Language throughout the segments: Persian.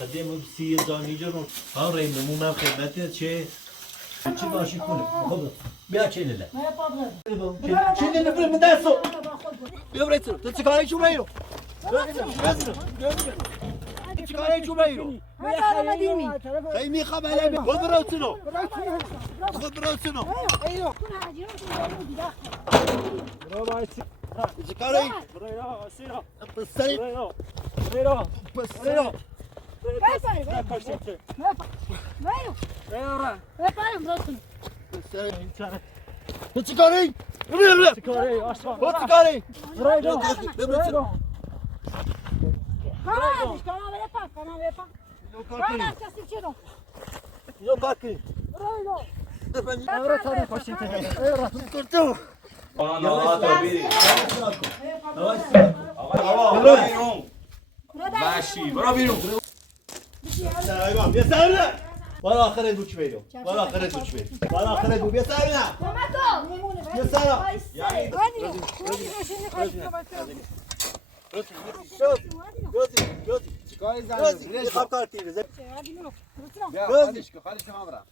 قدیم سی دانی جرم ها رای نمونم خدمت چه چی باشی کنه خب بیا چه لیله چه لیله بریم من دستو بیا برای تو چیکاری چوب ایرو چیکاری چوب ایرو خیمی خبره خود برو سنو خود برو سنو چیکاری پسری پسری تو چی کاری؟ چی کاری؟ تو چی کاری؟ ولا آخر دوچ بیرو ولا آخر دوچ بیرو ولا آخر دو بیا سر نه بیا سر چیکاری زنی خب کار تیره بیا خالیش که خالیش تمام را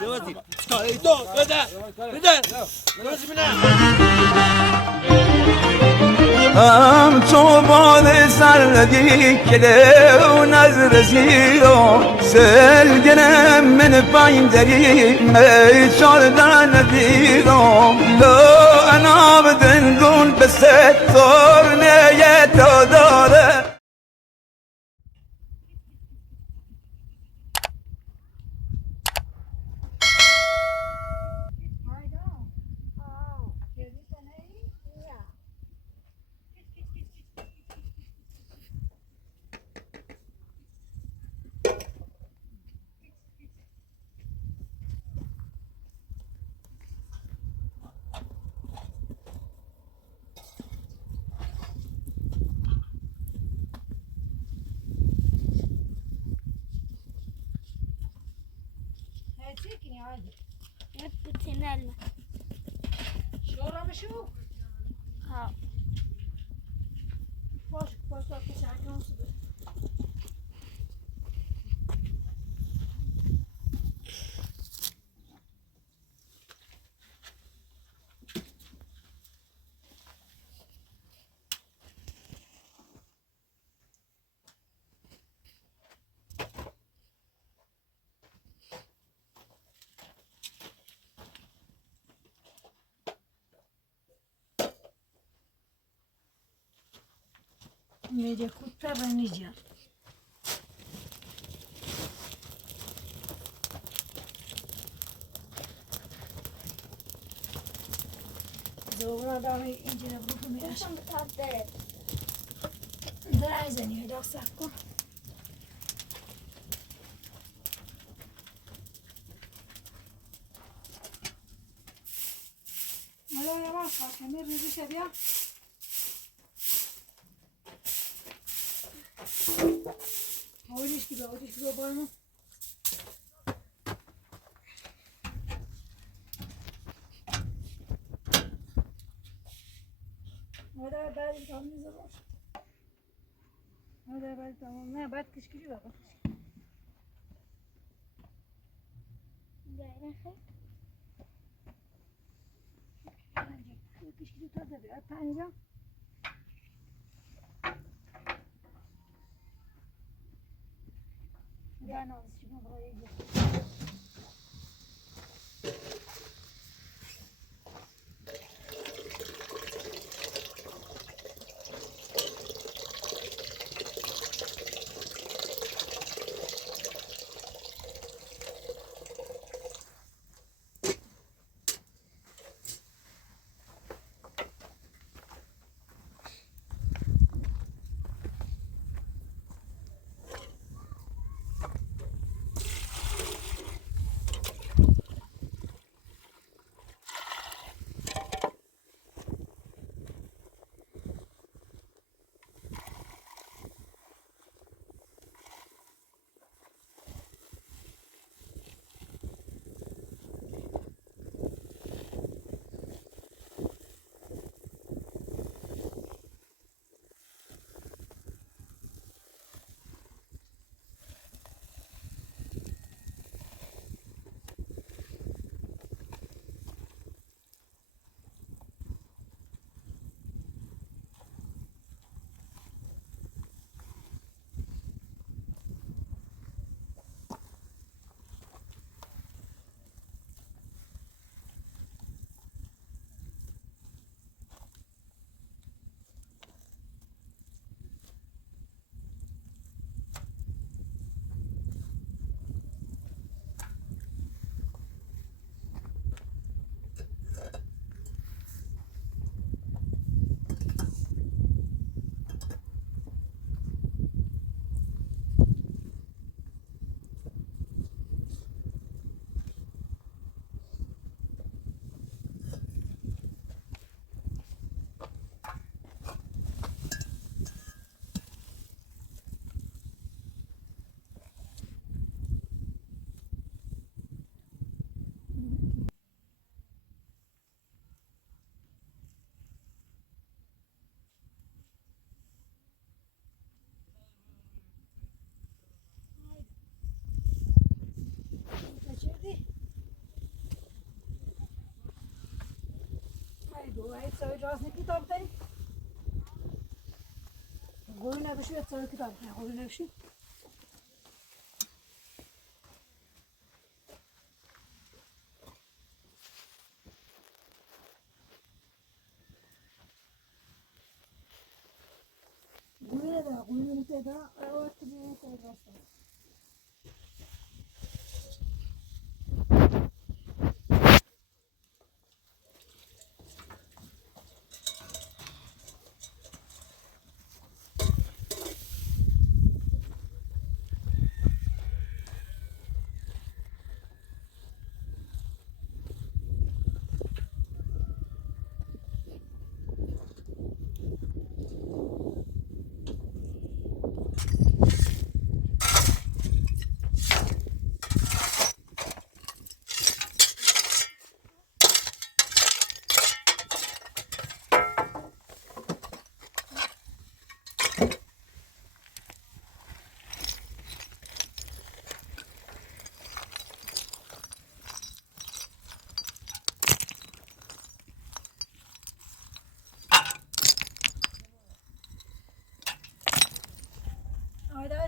شوازی چیکاری تو بده بده همچو باد سردی کده و نظر زیرو سلگنم من پایین دری چاردن ندیرو لو انا بدنگون به ستور نیتا داره شورا بشو ها باش باش باش شاكون صبر media kutta vanija زورا دامی اینجا بگو میاشم بتابه درایزنی داستر کن مالا یا ما فاطمه روزی شبیه Oğluştu bana. Hadi ben tamam zaman. Hadi ben tamam. Ne bat kışkırıyor bak. Gayret. Kışkırıyor tabii bir atacağım. Yani şimdi buraya gidiyor. دوایت سوی جاست کتاب داری؟ قوی نباشید سوی کتاب نه قوی نباشید قوی نده قوی نمیده آوت بیه سوی جاست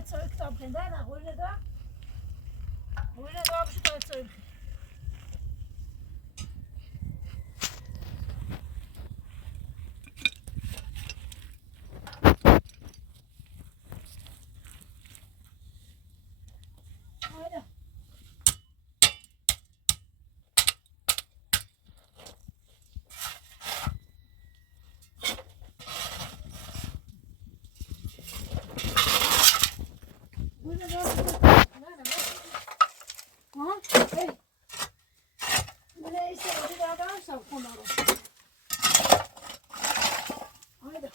دوایت سوی کتاب خونده نه قوی نده قوی نده باشید دوایت سوی بخیر آیده قوی نده نه نه ها ای من ایسته بودی دادم سب خونه رو آیده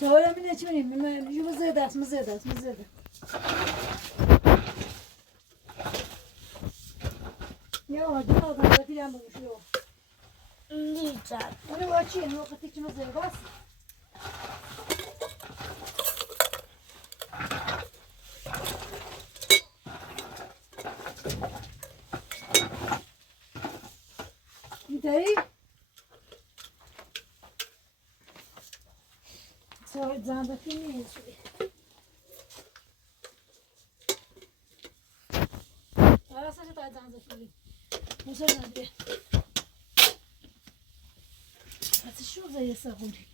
سوال همینه چی منیم من مزید است یا آدم آدم باید هم بگوش یا نیچه اونو با چیه اونو قطعی که مزید است اینطوری سوال زندگی نیست راستش تا زندگی موسى زندگی بس شو زي ساقولي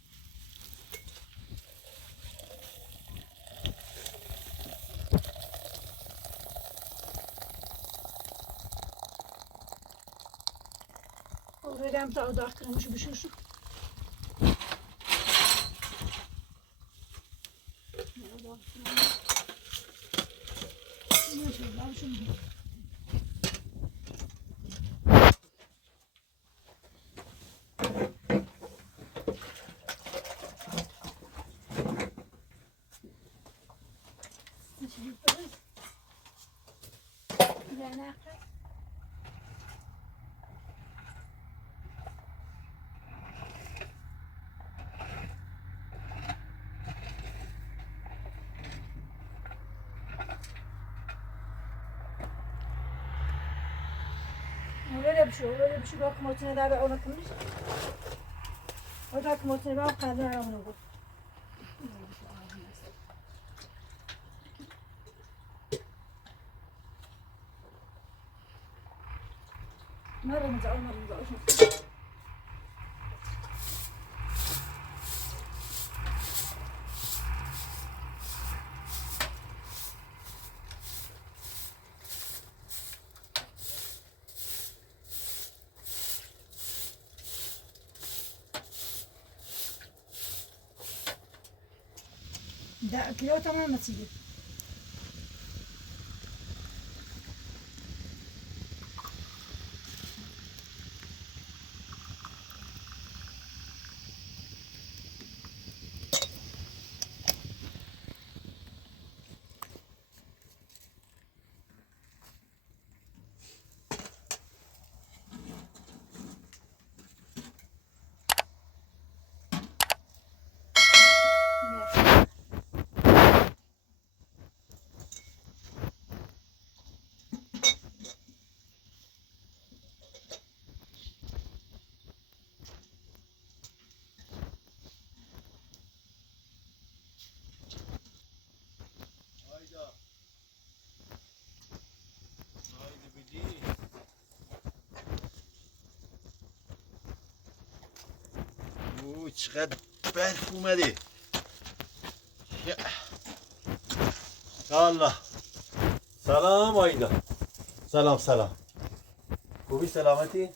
ورقم تا داخل مش بشوشو öyle bir şey bakım otine daha bir ona kılmış. O bakım otine ben kadın aramını bu. Narımızı almadığımızı alışmışız. ده كيلو تمام تسيدي وای چقدر برف اومده. یا الله. سلام آیدا. سلام. خوبی سلامتی؟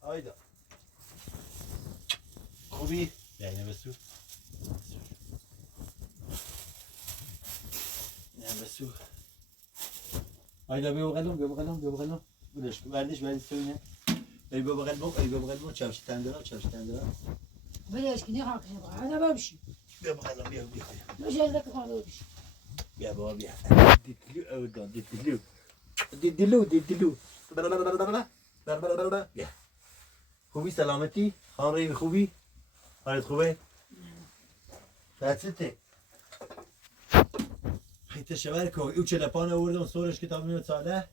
آیدا. خوبی؟ یعنی بسو. یعنی بسو. آیدا بیا بغلم. بودش بردش سوینه. ای بغلم چمش تندرا. بلش کنی خاک نبا. هذا بمشي. بیا بغلم بیا. مش هذاك خالو بمشي. بیا بابا بیا. دیدلو. بیا. خوبی سلامتی؟ خان ری خوبی؟ حالت خوبه؟ بچته. خیلی تشویر کو. او چه لپانه آوردم سورش کتاب میاد ساله.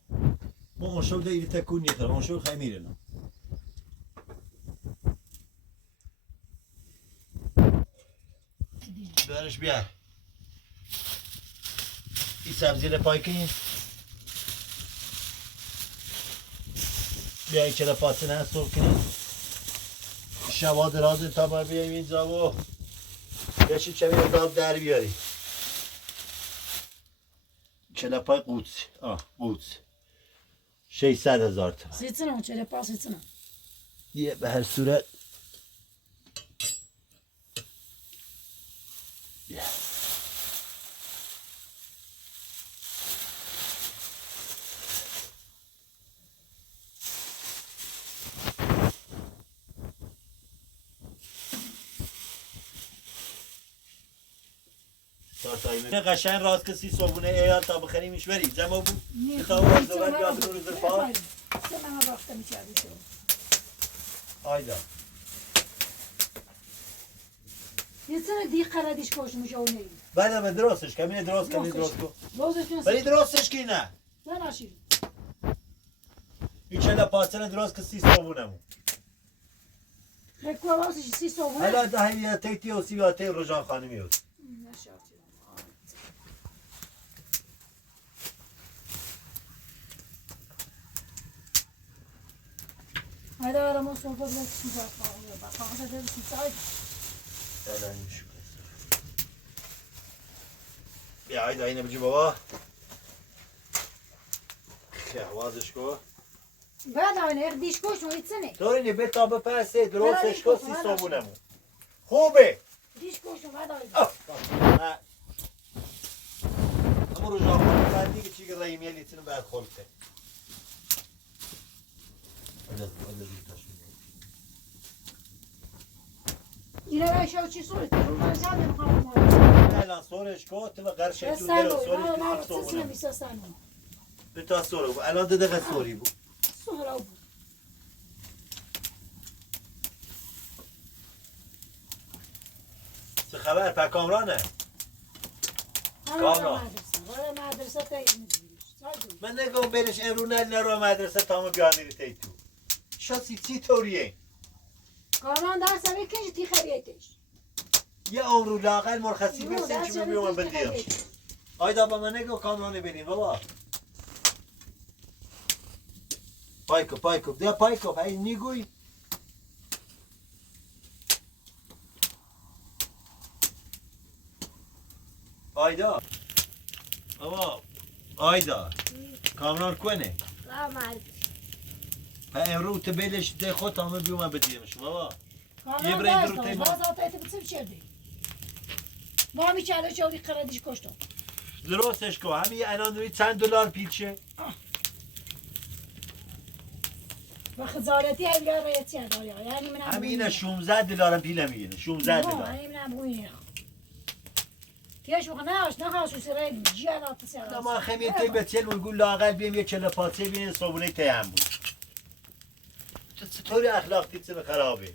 ما اون شو دیگه تکون نیخرم. اون شو خمیره نه. برش بیا. این سبزی لپای کنی. بیا این چلا پاتن هست صبح کنی. شبا درازه تا ما بیاییم اینجا و یکی کمی داد در بیاری. چلا پای قوتس 600,000 تا. سیتنا چرا پاس سیتنا. یه به هر صورت بیا. نه قشنگ راست کسی صبونه ایال تا بخریمش بری جمع بود کتاب از دوباره یاد رو زرفا سمع وقت میچردی تو آیدا یه سنه دی قردیش کش میشه و نیم بعد من درستش کمی درست کن ولی درستش کی نه نه نشیر این چلا پاتن درست کسی صبونمون خیلی واسه سی صبونه حالا ده هیئت تیتی و سیاته رجان خانمی بود هذا ولا مو صوب ولا شيء بقى هذا ده بيساعد لا مش يا عيد عينه بجي بابا يا وازش کو بعد انا يرديش كوش ويتسني دوريني بيت طابه پاسه درستش کو سی صابونمو خوبه ديش كوش بعد انا امر رجال خانم دیگه چی رای میلی تن بعد خلقه اینا میشه چی صورت رو زدم خانم الان صورش کو تو قرشه تو درو صورش تو صورت به تا صورو الان ده دقیقه صوری بود صورو بود چه خبر په کامرانه کامران مدرسه تا من نگم برش امرو نرو مدرسه تامو بیانیری تی تو شاسی چی طوریه کامران درس هم کنی تی خریتش یه امرو لاقل مرخصی برسیم چی بیوم بدیم آیدا با من نگم کامرانه بریم بابا پایکو ده پایکو های نیگوی آیدا بابا آیدا کامران کنه لا مرد امرو تو بیلش ده خود همه بیوم بدیمش بابا یه برای درو تیما باز آتایت بسیم چردی ما همی چهره چاوی قردیش کشتم درستش کو همین الان روی چند دلار پیچه و خزارتی هم بیار رایتی هم داری یعنی من همین 16 دلار پیله میگیره 16 دلار نه من بوینه کیش وقت نه خواست سرای جیان نه ما خمیتی به تل میگو لاقل بیم یه چله پاچه بین صابونه تی هم بود تو چطوری اخلاقی چه خرابه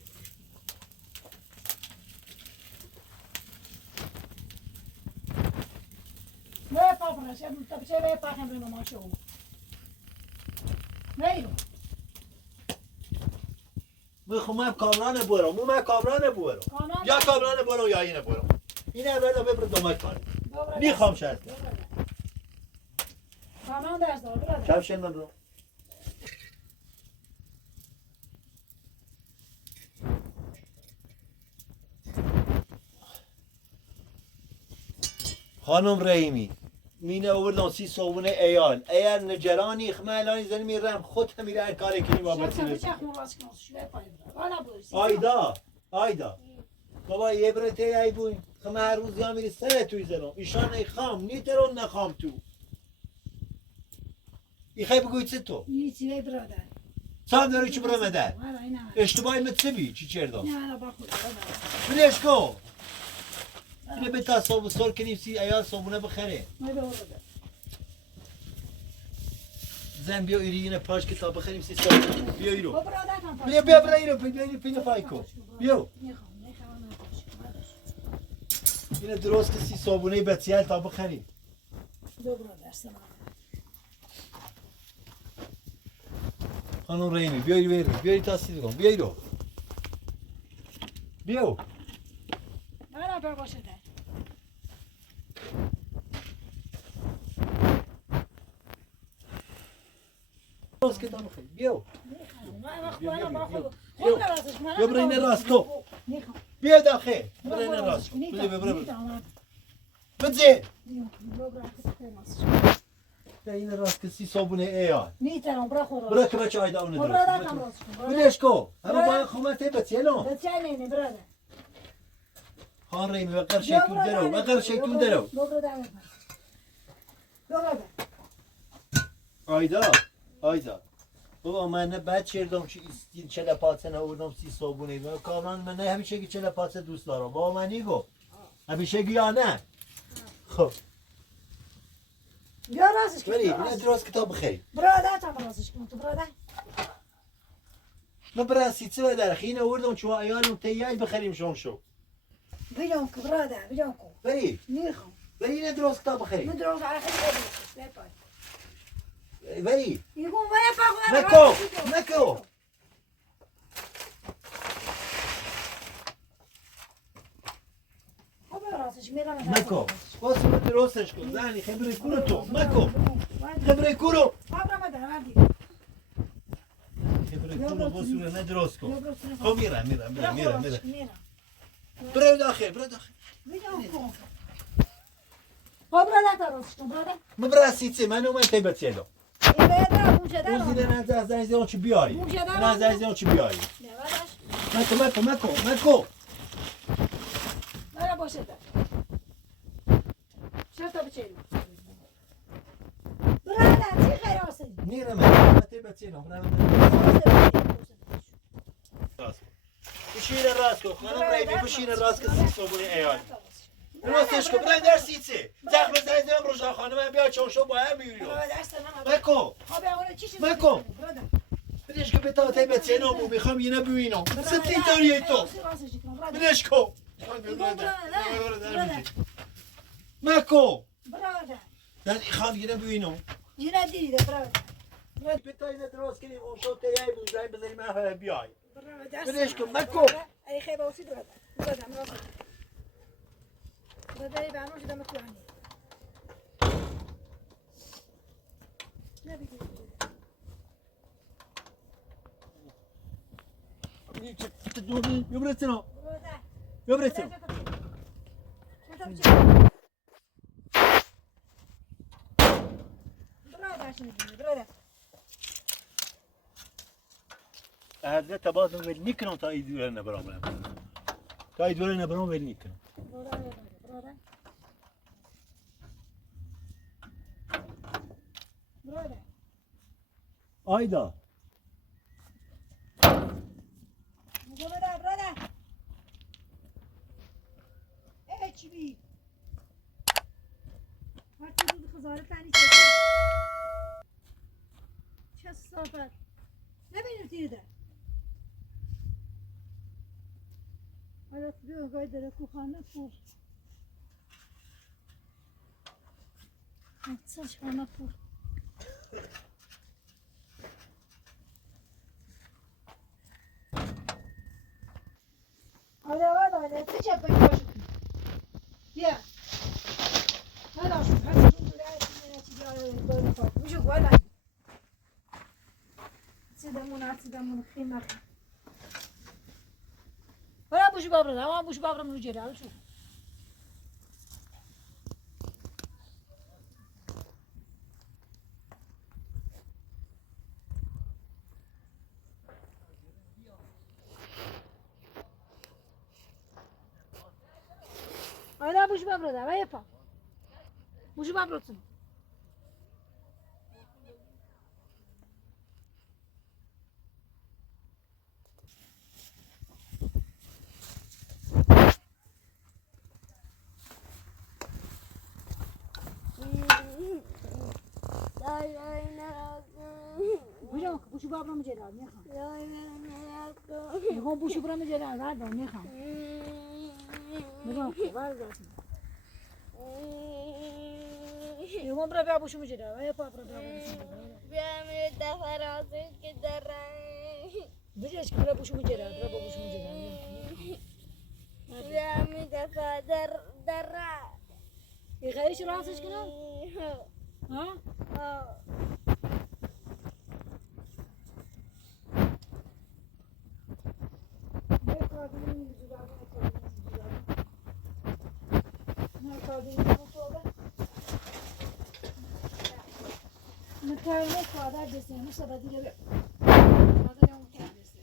نه پاپراش تا بچه به پاکم رو ماشو نه میخوام کامران برم یا کامران برم یا اینه برم اینه برم ببر دمک کنم میخوام شرط کامران درس دار برادر چاوشن من برم خانم رحیمی مینه آوردن 30 صابونه ایال اگر نجرانی خمالانی زن میرم خود هم میره کاری کنی بابا آیدا بابا یه برته ای بوین خمه هر روز یا میری سر توی زنم ایشان ای خام نیترون نخام تو ای خیلی بگوی چه تو نیچی برادر سام داری چی برامده اشتباهی متسبی چی چردم بلیش کو اینه به تا صابو سر کنیم سی ایال صابونه بخره زن بیا ایری اینه پاش که تا بخریم سی صابونه بیا ایرو بیا برای ایرو بیا ایرو پینه پای کو بیا اینه درست که سی صابونه بسیار تا بخریم خانم رحیمی بیایی بیایی تاسید کن بیایی رو بیاو برابر باشه ده درست که تا بخریم بیاو بیا برای این راست کو بیا داخل برای این راست کو بده این راست که سی صابونه ایال نیترم برا خورا برای که بچه های داونه برادر درست کم راست کن بلیش کو همه باید خومته بچه بچه نه برادر خان رحیمی وقر شیطون درو وقر شیطون درو آیدا بابا من نه بد چردم چی این چله پاتسه نوردم سی صابونه من کاملا من نه همیشه که چله پاتسه دوست دارم بابا من نیگو همیشه یا نه خب بیا راستش کن ولی نه درست کتاب بخری برادر تا راستش کن تو برادر ما براسی چه در خینه وردم چوا ایالم تیای بخریم شون شو بیام که برادر بیام کن ولی میخوام ولی نه درست کتاب بخری من درست على خیلی ولی يقوم وين نکو نکو نکو واسه من درستش کن زنی خبره کورو تو نکو خبره کورو خبره کورو واسه نه درست کن خب میرم برو داخل ما براسی چه من اومد تی بچه‌دو روزی نه زنی اون چی بیاری نه زنی اون چی بیاری مکو برا باشه ده شرطا بچینم برادر چی خیر آسید میرم من تی بچه‌دو بشین راست کو خانم رایبی بشین راست که سی صبحونه ایال راستش کو برای درسی چه زخم زنم روزا خانم بیا چون شو با هم میری مکو مکو بدش که بتا تی بچه‌نو میخوام اینو ببینم ستی طوریه تو بدش کو مکو برادر من خام اینو ببینم اینو دیده برادر بتا اینو درست کنیم اون شو تیای بوزای بذاری من بیای برادر بدش کو مکو ای خیلی باسی برادر برادر برنامه شده مطمئنی يبرتنا هذا تبادل والنيكرون تايدوا لنا برامج تايدوا لنا برامج والنيكرون آیدا برادر ای چی بی وقتی بود خزاره تنی چه صافت نبینیم تیده حالا بیو گای داره کوخانه پور چش خانه پور آره تو چه پیدا شد بیا هلا شو هلا شو میشو ولا سیدمون خیمه ولا بوش بابرم اما بوش بابرم رو جره شو ولا بوش ببرده و يپا بوش ببردن بوشو بابرم جلال میخوام میخوام بوشو برم جلال بردم میخوام میخوام بردم میخوام برم بیا بوشو جلال یا پا برم بیا بوشو جلال بیام دفعه رازش که دارم بجاش که برم بوشو جلال برم بوشو جلال بیام دفعه در ای خیلیش رازش کنم ها متعلق فادر دسته مش بدی که فادر اون کرد دسته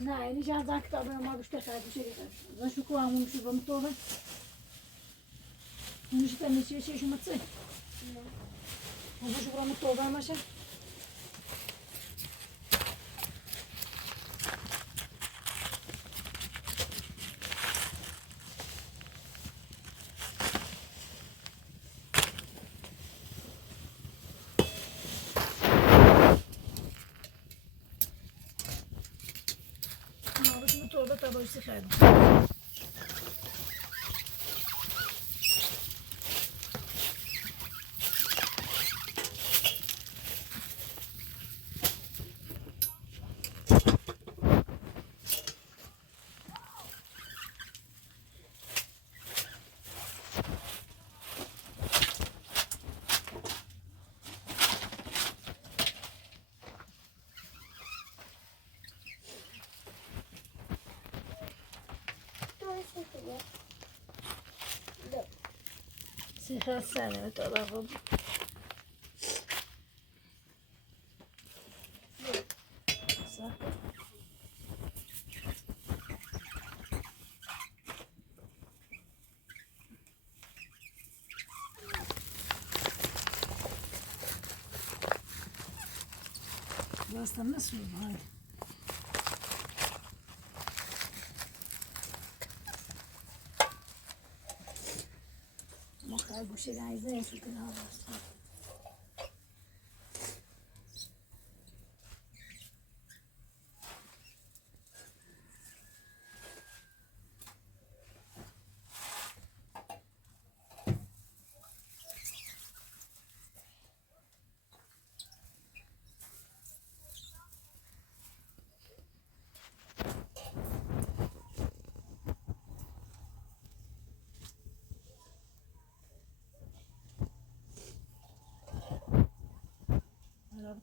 نه اینی جان زن کتابه ما بیشتر خرید بشه زن شو کو همون شو بم تو اونش تمی چی شو متسه اون شو برام تو با ماشه باشه خیلی سیخ سنه تو بابا باستم نسوی بای مخال گوشه گایزه ایسو کنه باستم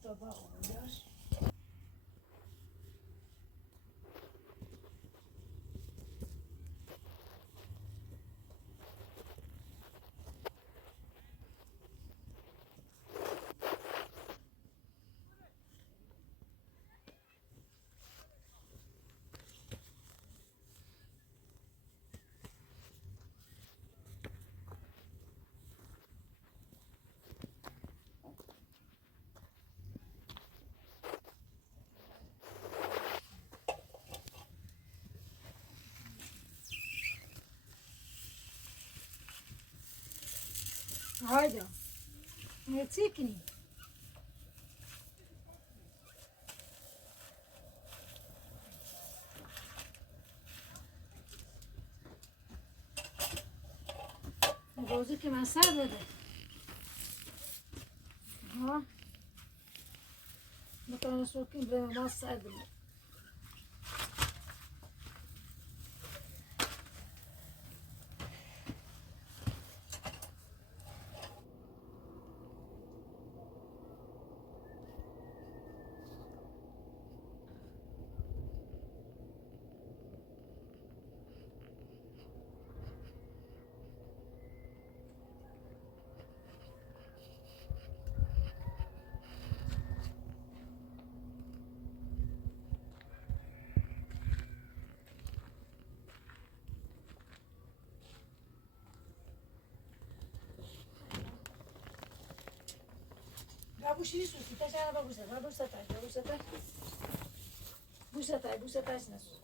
تو با اونجاش هايدا تسكني روزی که من سر بده ها بکنم سوکیم به ما سر بده Babuş iyi su, taş ana babuşta, babuşta taş, babuşta taş. Buşta taş nasıl?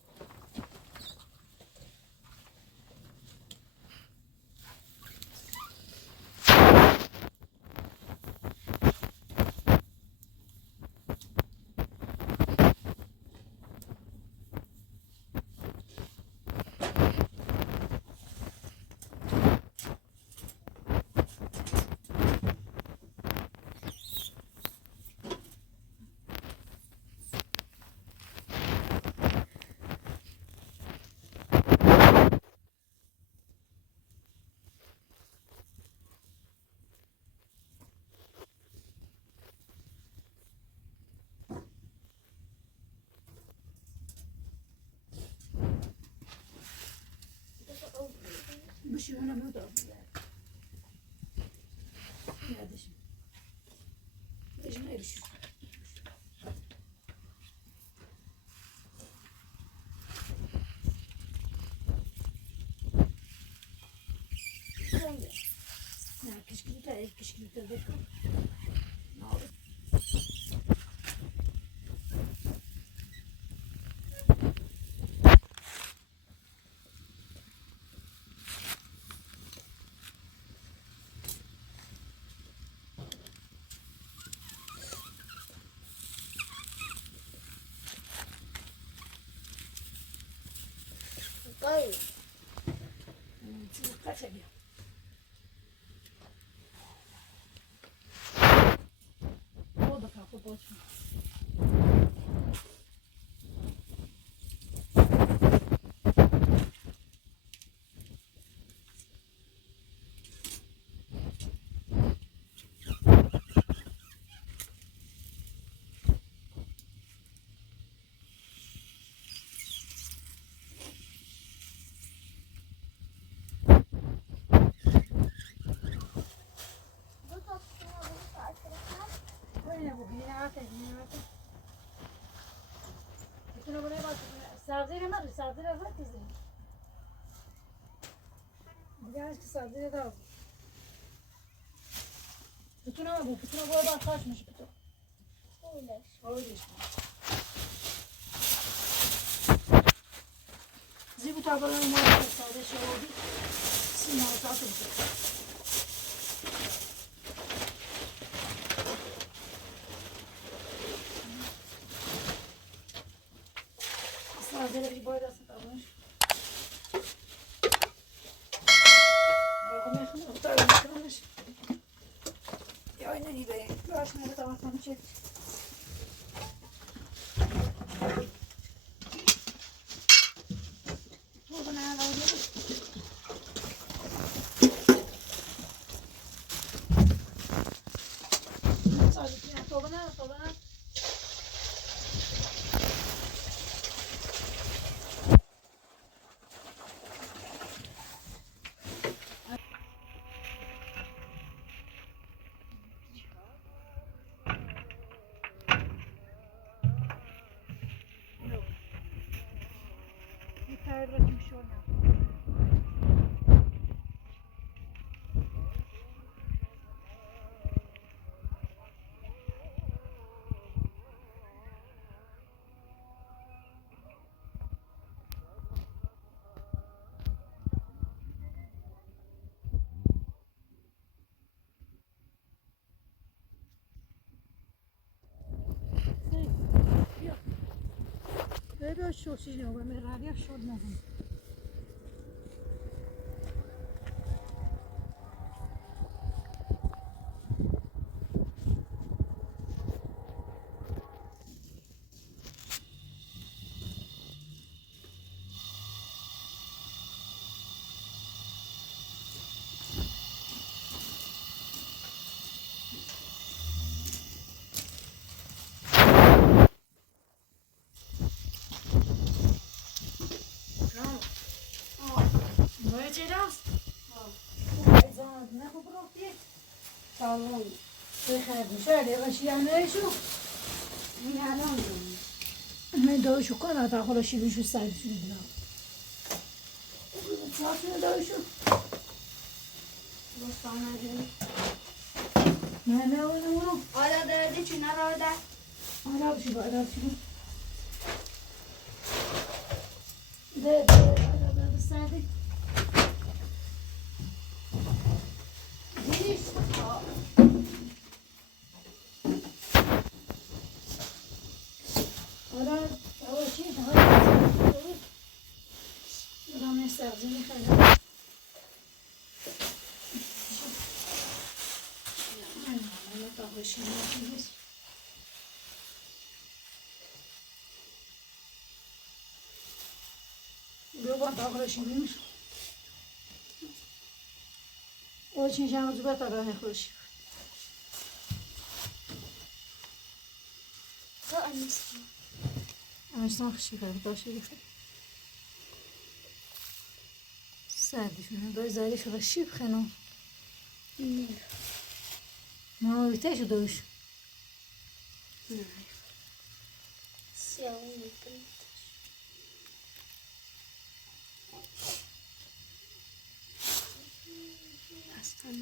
Buşu ona mı da? Kardeşim. Kardeşim erişir. Ne kışkırtı da bakın. Ne olur. Ay. Çocuk kaç ediyor? O da kapı boş. Böyle bu yine artık. Bütün buraya bak. Sardalya var, sardalya var kızım. Biraz ki sardalya da al. Bütün ama bu, bütün buraya bak kaçmış bütün. Öyle. Öyle işte. Zibu tabalarını muhabbet sadece şey oldu. Sinema zaten. Sardalya bir boydasın kalmış. Boydum yakın, o tarafı kalmış. Ya aynen iyi be. Göğsüne de tabaklarını çek. Burada ne kadar oluyor? Sadece tobana. Yok. Bir tane bırakayım şu an. شوشی نو به مراری شد نه چراست؟ نه خوب رفتی؟ سلام بخیر بشه دیگه شیانه شو این الان من داشو کنم تا خلا شیبشو سرد شده بودم چاشو داشو بستانه جون نه اونو آلا درده چی نراده آراب شو آراب شو ده آراب سرد دیش آراب اوشی دارم سبزی میخوام بیا با تاخرشی بیمش او چین شما زبط راه خوشی تو انیستی امشتان خوشی خیلی داشتی بخیر سردیشونه باید زریش رو شیب خنم نه ما بیتش دوش نه سیاهو میکنی اصلا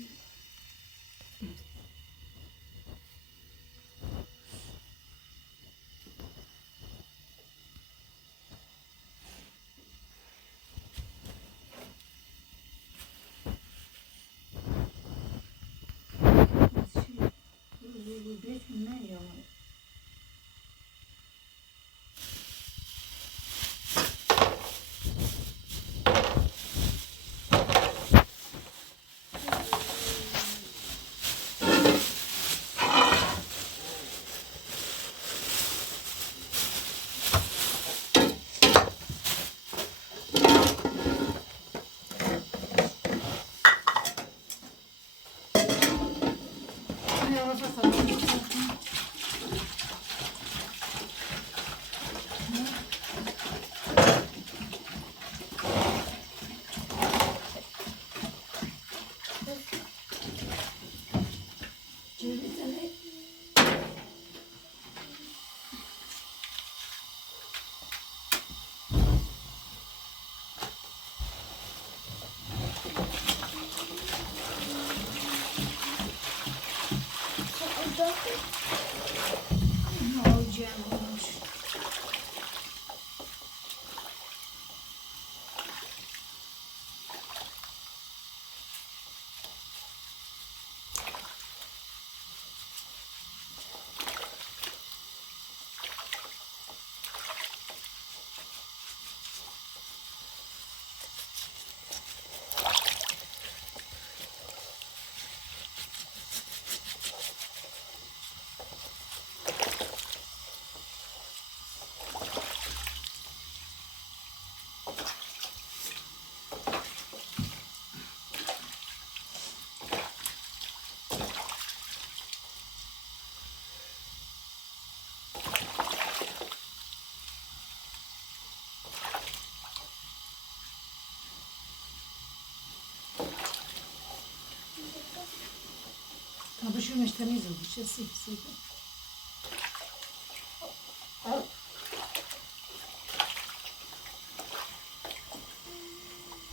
بشویمش تمیز رو بشه سی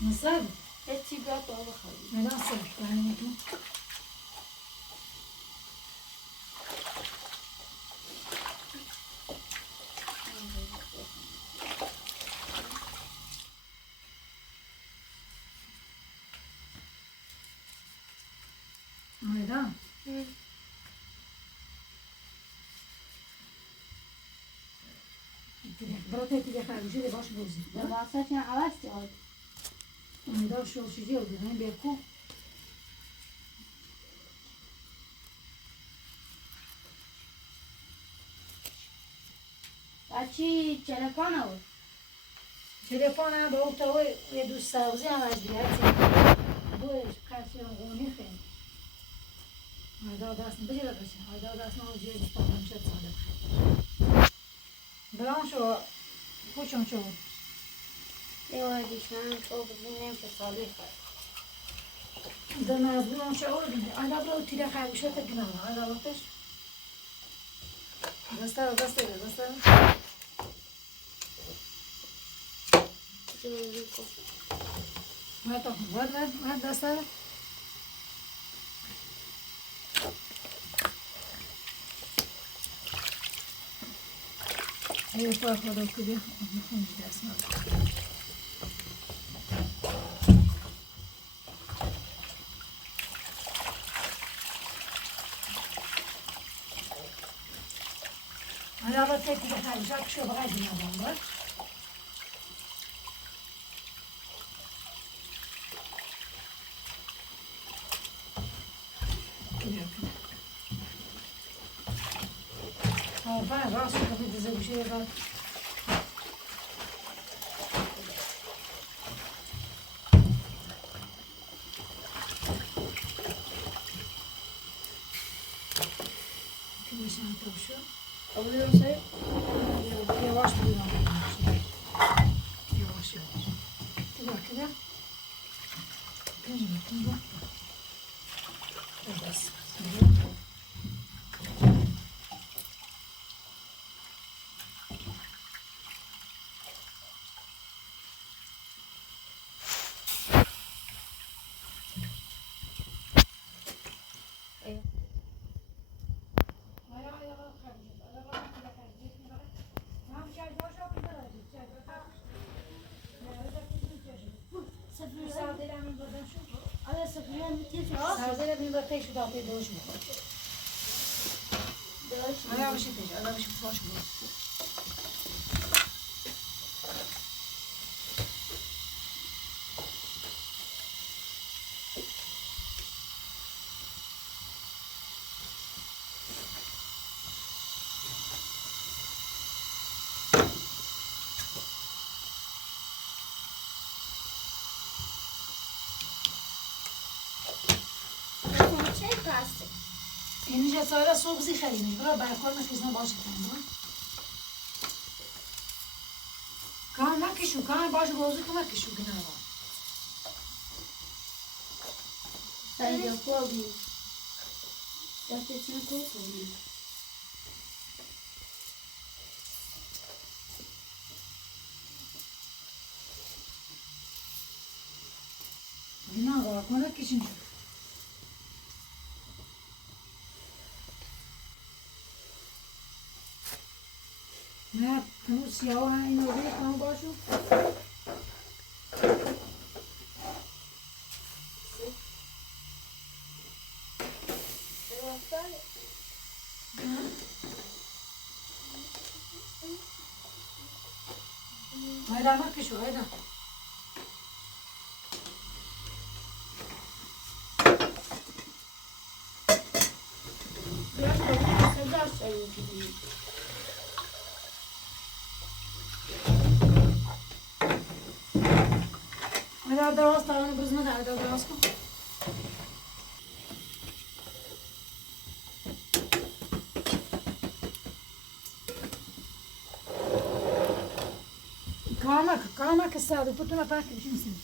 مثلا هیچی گاه بابا خواهی مناسب بانیتون آیدان برات دیگه خرجش Şöyle baş bozdu. واسه چند عوضی آد Umida şol çiziyor. Hem beku. بچی تلفن آورد Telefona ba o tavı ve دوست سازی هم از دیگه دو کسی هم گونی خیلی آیدا دست بجرد بشه آیدا دست نو جیب پاهم شد ساده برام شو خوشم شو یه بار دیشتن تو بزین نمیشه سالی خواهد در نازبون شو دیگه آیدا برو تیره خیلی شد تگنم آیدا وقتش دسته ما تاخد ورد دسته ايه فرق خدا كده نخونج دست ما انا رتيت بحاجة شاك شو بغادي نعمل فاهم راسه كيف تزوج شيء غلط كل شيء توشو Oluyor sayı yavaş buluyorum yavaş كده كده بس سردر بین بطه شده آقای دوش بود آیا باشی پیش آیا باشی خوش بود چه پسته اینجا سارا سبزی خریدیم برای برکار مخیزنا باشه کنم کان نکشو کان باشه بازو که نکشو گناه سایده خوابی دستشون خوبی گناه کنه کشین نه کنو سیاه ها اینو روی کنو باشو هایدا نکشو هایدا biraz da kadar sayılır هایدا دراز تاونو بزنه ده هایدا دراز کن Kalmak istedim. Tutuna fark bir şey misin?